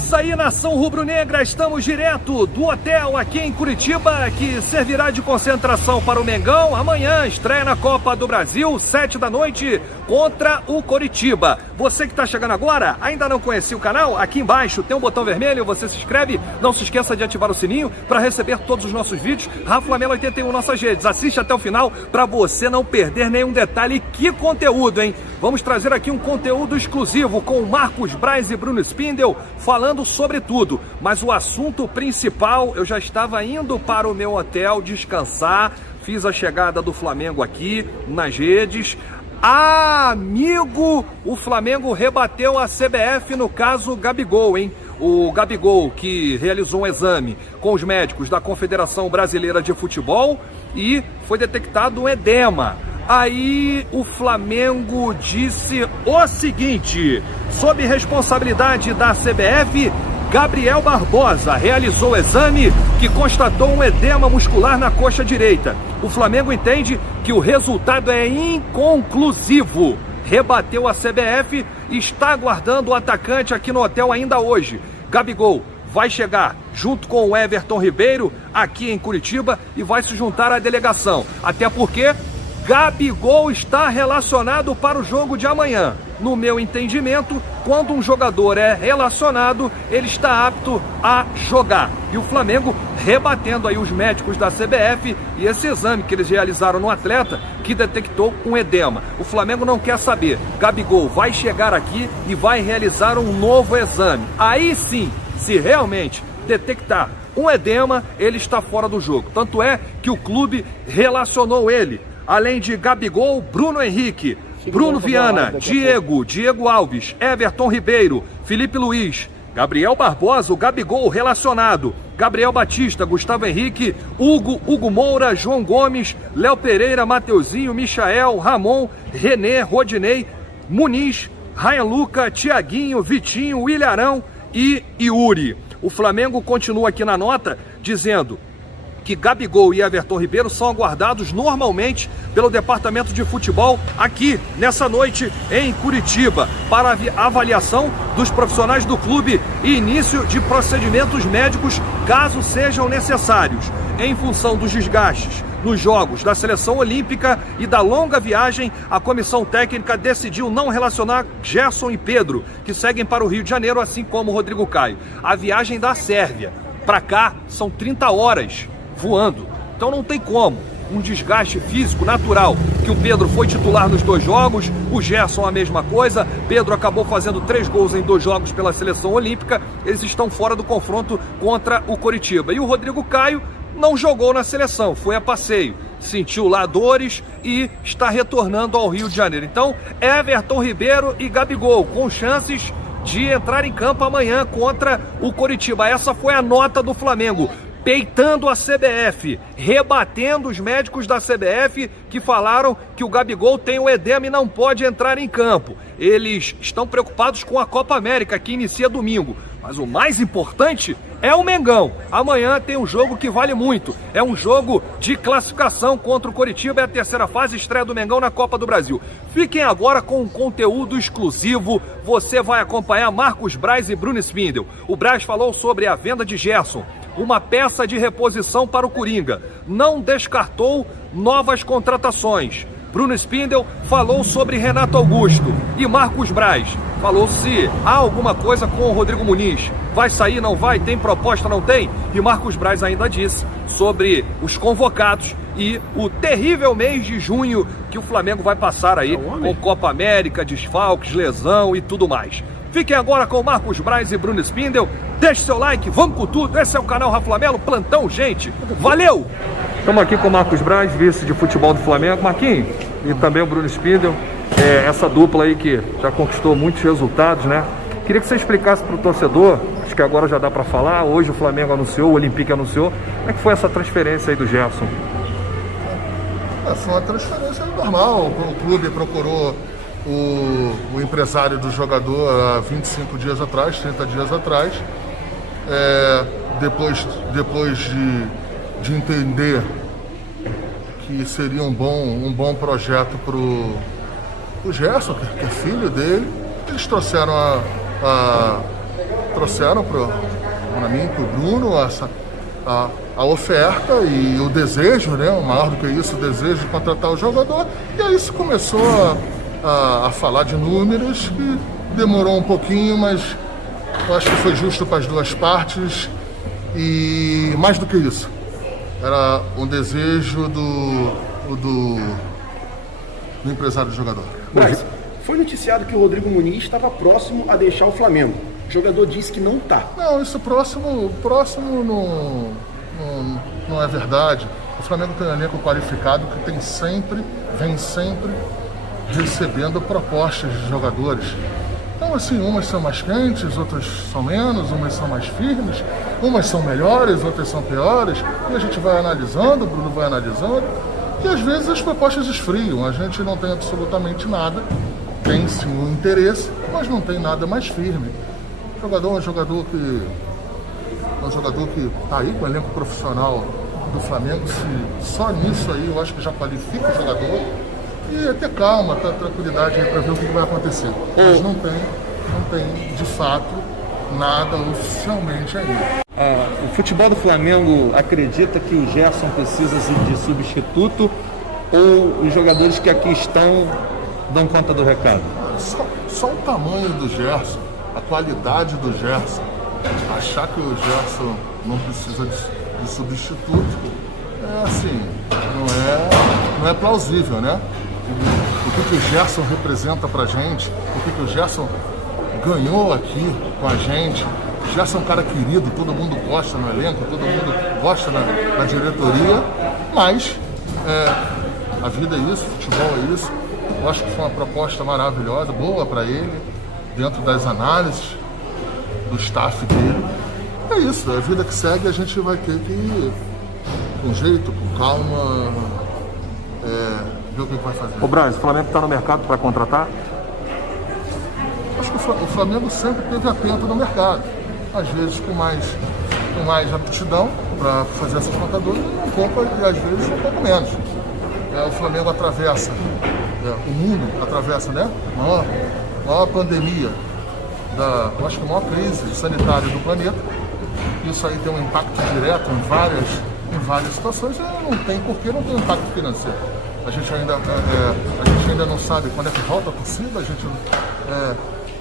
isso aí, nação rubro-negra, estamos direto do hotel aqui em Curitiba, que servirá de concentração para o Mengão. Amanhã estreia na Copa do Brasil, 7 da noite, contra o Coritiba. Você que está chegando agora, ainda não conhecia o canal? Aqui embaixo tem um botão vermelho, você se inscreve, não se esqueça de ativar o sininho para receber todos os nossos vídeos. Rafa Flamelo 81 nossas redes, assiste até o final para você não perder nenhum detalhe. Que conteúdo, hein? Vamos trazer aqui um conteúdo exclusivo com Marcos Braz e Bruno Spindel falando sobre tudo. Mas o assunto principal, eu já estava indo para o meu hotel descansar, fiz a chegada do Flamengo aqui nas redes. Amigo, o Flamengo rebateu a CBF no caso Gabigol, hein? O Gabigol, que realizou um exame com os médicos da Confederação Brasileira de Futebol e foi detectado um edema. Aí o Flamengo disse o seguinte: sob responsabilidade da CBF, Gabriel Barbosa realizou o exame que constatou um edema muscular na coxa direita. O Flamengo entende que o resultado é inconclusivo. Rebateu a CBF e está aguardando o atacante aqui no hotel ainda hoje. Gabigol vai chegar junto com o Everton Ribeiro aqui em Curitiba e vai se juntar à delegação. Até porque Gabigol está relacionado para o jogo de amanhã. No meu entendimento, quando um jogador é relacionado, ele está apto a jogar. E o Flamengo rebatendo aí os médicos da CBF e esse exame que eles realizaram no atleta que detectou um edema. O Flamengo não quer saber. Gabigol vai chegar aqui e vai realizar um novo exame. Aí sim, se realmente detectar um edema, ele está fora do jogo. Tanto é que o clube relacionou ele. Além de Gabigol, Bruno Henrique, Bruno Viana, Diego Alves, Everton Ribeiro, Felipe Luiz, Gabriel Barbosa, o Gabigol relacionado, Gabriel Batista, Gustavo Henrique, Hugo Moura, João Gomes, Léo Pereira, Mateuzinho, Michael, Ramon, René, Rodinei, Muniz, Ryan Luca, Thiaguinho, Vitinho, Ilharão e Yuri. O Flamengo continua aqui na nota dizendo que Gabigol e Everton Ribeiro são aguardados normalmente pelo departamento de futebol aqui nessa noite em Curitiba para a avaliação dos profissionais do clube e início de procedimentos médicos caso sejam necessários. Em função dos desgastes nos jogos da seleção olímpica e da longa viagem, a comissão técnica decidiu não relacionar Gerson e Pedro, que seguem para o Rio de Janeiro, assim como Rodrigo Caio. A viagem da Sérvia para cá são 30 horas voando, então não tem como. Um desgaste físico natural, que o Pedro foi titular nos 2 jogos, o Gerson a mesma coisa, Pedro acabou fazendo 3 gols em 2 jogos pela seleção olímpica, eles estão fora do confronto contra o Coritiba. E o Rodrigo Caio não jogou na seleção, foi a passeio, sentiu lá dores e está retornando ao Rio de Janeiro. Então, Everton Ribeiro e Gabigol com chances de entrar em campo amanhã contra o Coritiba. Essa foi a nota do Flamengo, peitando a CBF, rebatendo os médicos da CBF que falaram que o Gabigol tem um edema e não pode entrar em campo. Eles estão preocupados com a Copa América, que inicia domingo. Mas o mais importante é o Mengão. Amanhã tem um jogo que vale muito. É um jogo de classificação contra o Coritiba, é a 3ª fase, estreia do Mengão na Copa do Brasil. Fiquem agora com um conteúdo exclusivo. Você vai acompanhar Marcos Braz e Bruno Spindel. O Braz falou sobre a venda de Gerson, uma peça de reposição para o Coringa. Não descartou novas contratações. Bruno Spindel falou sobre Renato Augusto. E Marcos Braz falou se há alguma coisa com o Rodrigo Muniz. Vai sair, não vai? Tem proposta, não tem? E Marcos Braz ainda disse sobre os convocados e o terrível mês de junho que o Flamengo vai passar aí com Copa América, desfalques, lesão e tudo mais. Fiquem agora com Marcos Braz e Bruno Spindel. Deixe seu like, vamos com tudo. Esse é o canal Rafa Flamelo, plantão, gente. Valeu! Estamos aqui com o Marcos Braz, vice de futebol do Flamengo. Marquinhos, e também o Bruno Spindel. Essa dupla aí que já conquistou muitos resultados, né? Queria que você explicasse para o torcedor, acho que agora já dá para falar. Hoje o Flamengo anunciou, o Olympique anunciou. Como é que foi essa transferência aí do Gerson? Foi uma transferência normal. O clube procurou o empresário do jogador há 25 dias atrás, 30 dias atrás. Depois de entender que seria um bom projeto para o Gerson, que é filho dele, eles trouxeram trouxeram para mim, para o Bruno, a oferta e o desejo, né? Maior do que isso, o desejo de contratar o jogador. E aí se começou a falar de números, que demorou um pouquinho, mas eu acho que foi justo para as duas partes. E mais do que isso, era um desejo do empresário do jogador. Mas foi noticiado que o Rodrigo Muniz estava próximo a deixar o Flamengo. O jogador disse que não está. Não, isso próximo não é verdade. O Flamengo tem um elenco qualificado que vem sempre recebendo propostas de jogadores. Então, assim, umas são mais quentes, outras são menos, umas são mais firmes, umas são melhores, outras são piores. E a gente vai analisando, o Bruno vai analisando, e às vezes as propostas esfriam. A gente não tem absolutamente nada, tem sim um interesse, mas não tem nada mais firme. O jogador é um jogador que está aí com o elenco profissional do Flamengo. Só nisso aí eu acho que já qualifica o jogador. E ter calma, ter tranquilidade para ver o que vai acontecer. Mas não tem de fato nada oficialmente ainda. O futebol do Flamengo acredita que o Gerson precisa de substituto, ou os jogadores que aqui estão dão conta do recado? Só o tamanho do Gerson, a qualidade do Gerson, achar que o Gerson não precisa de substituto, é assim, não é plausível, né? O que o Gerson representa pra gente, o que o Gerson ganhou aqui com a gente. O Gerson é um cara querido, todo mundo gosta no elenco, todo mundo gosta na diretoria, mas a vida é isso, o futebol é isso. Eu acho que foi uma proposta maravilhosa, boa para ele, dentro das análises do staff dele. É isso, é a vida que segue, a gente vai ter que ir com jeito, com calma, ver o que vai fazer. Ô Braz, o Flamengo está no mercado para contratar? Acho que o Flamengo sempre esteve atento no mercado, às vezes com mais aptidão para fazer essas contratações, um pouco, e às vezes um pouco menos. O Flamengo atravessa, o mundo atravessa, né? Maior pandemia, eu acho que a maior crise sanitária do planeta. Isso aí tem um impacto direto em várias situações, e não tem porquê, não tem impacto financeiro. A gente ainda não sabe quando é que volta a torcida, a gente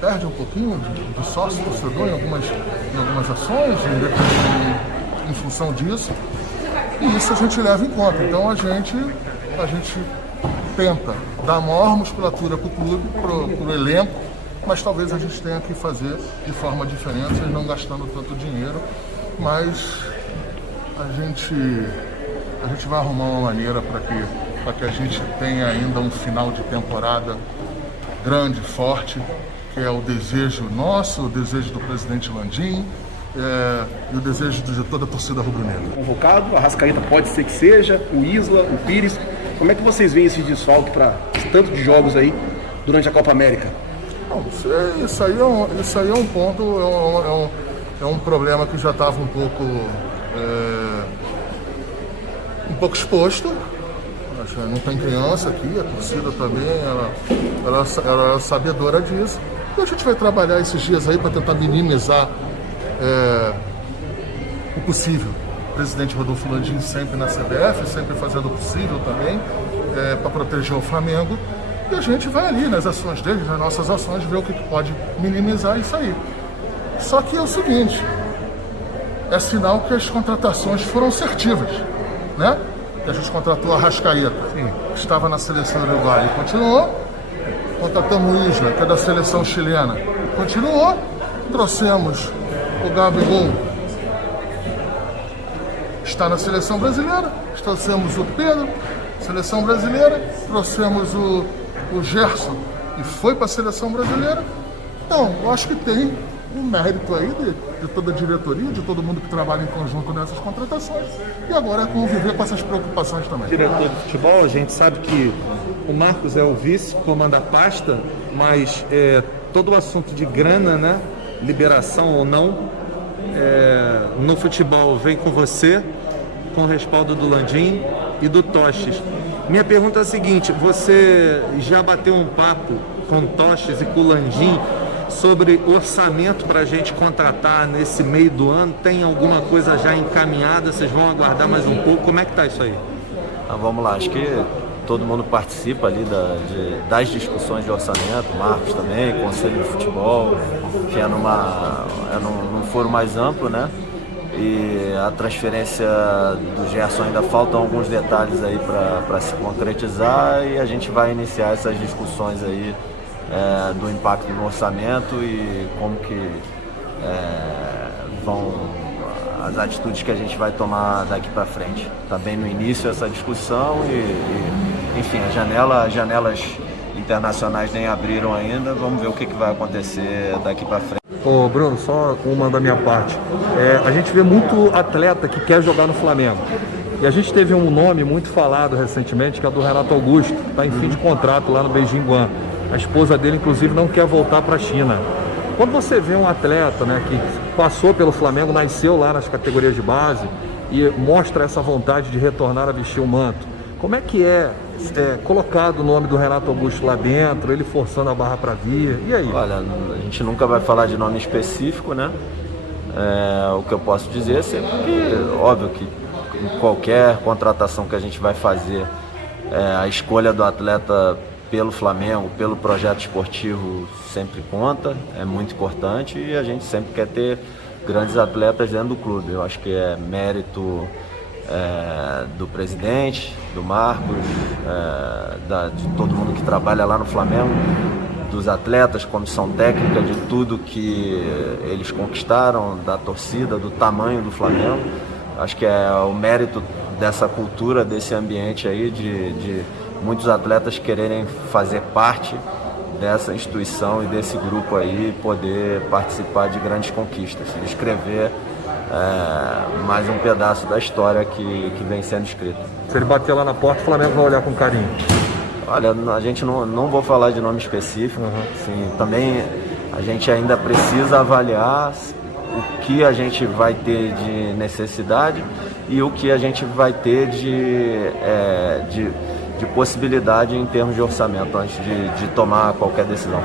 perde um pouquinho de sócio torcedor em algumas ações, em função disso, e isso a gente leva em conta. Então a gente tenta dar maior musculatura para o clube, para o elenco, mas talvez a gente tenha que fazer de forma diferente, não gastando tanto dinheiro, mas a gente vai arrumar uma maneira para que a gente tenha ainda um final de temporada grande, forte, que é o desejo nosso, o desejo do presidente Landim, e o desejo de toda a torcida rubro-negra. Convocado, a Arrascaeta pode ser que seja, o Isla, o Pires. Como é que vocês veem esse desfalque para tanto de jogos aí durante a Copa América? Não, isso aí é um ponto, é um problema que já estava um pouco exposto. Não tem criança aqui, a torcida também, ela é sabedora disso. E a gente vai trabalhar esses dias aí para tentar minimizar o possível. O presidente Rodolfo Landim sempre na CBF, sempre fazendo o possível também para proteger o Flamengo. E a gente vai ali nas ações dele, nas nossas ações, ver o que pode minimizar isso aí. Só que é o seguinte, é sinal que as contratações foram assertivas, né? Que a gente contratou a Arrascaeta, que estava na seleção uruguaia e continuou. Contratamos o Isla, que é da seleção chilena, continuou. Trouxemos o Gabigol, está na seleção brasileira. Trouxemos o Pedro, seleção brasileira. Trouxemos o Gerson, e foi para a seleção brasileira. Então, eu acho que tem um mérito aí de toda a diretoria, de todo mundo que trabalha em conjunto nessas contratações, e agora é conviver com essas preocupações também. Diretor de futebol, a gente sabe que o Marcos é o vice, comanda a pasta, mas todo o assunto de grana, né, liberação ou não, no futebol vem com você, com o respaldo do Landim e do Toches. Minha pergunta é a seguinte: você já bateu um papo com o Toches e com o Landim sobre orçamento para a gente contratar nesse meio do ano. Tem alguma coisa já encaminhada? Vocês vão aguardar mais um pouco? Como é que está isso aí? Vamos lá, acho que todo mundo participa ali das discussões de orçamento, Marcos também, Conselho de Futebol, que é num foro mais amplo, né? E a transferência do Gerson ainda faltam alguns detalhes aí para se concretizar, e a gente vai iniciar essas discussões aí do impacto no orçamento e como que vão as atitudes que a gente vai tomar daqui para frente. Está bem no início essa discussão e enfim, as janelas internacionais nem abriram ainda, vamos ver o que vai acontecer daqui para frente. Ô Bruno, só uma da minha parte. A gente vê muito atleta que quer jogar no Flamengo. E a gente teve um nome muito falado recentemente, que é do Renato Augusto, está em fim de contrato lá no Beijing Guan. A esposa dele, inclusive, não quer voltar para a China. Quando você vê um atleta, né, que passou pelo Flamengo, nasceu lá nas categorias de base e mostra essa vontade de retornar a vestir o manto, como é que é colocado o nome do Renato Augusto lá dentro, ele forçando a barra para vir, e aí? Olha, a gente nunca vai falar de nome específico, né? O que eu posso dizer é sempre que, óbvio que em qualquer contratação que a gente vai fazer, a escolha do atleta pelo Flamengo, pelo projeto esportivo sempre conta, é muito importante, e a gente sempre quer ter grandes atletas dentro do clube. Eu acho que é mérito do presidente, do Marcos, de todo mundo que trabalha lá no Flamengo, dos atletas, comissão técnica, de tudo que eles conquistaram, da torcida, do tamanho do Flamengo. Acho que é o mérito dessa cultura, desse ambiente aí, de muitos atletas quererem fazer parte dessa instituição e desse grupo aí, poder participar de grandes conquistas, escrever mais um pedaço da história que vem sendo escrito. Se ele bater lá na porta, o Flamengo vai olhar com carinho. Olha, a gente não vou falar de nome específico. Assim, também a gente ainda precisa avaliar o que a gente vai ter de necessidade e o que a gente vai ter de possibilidade em termos de orçamento antes de tomar qualquer decisão.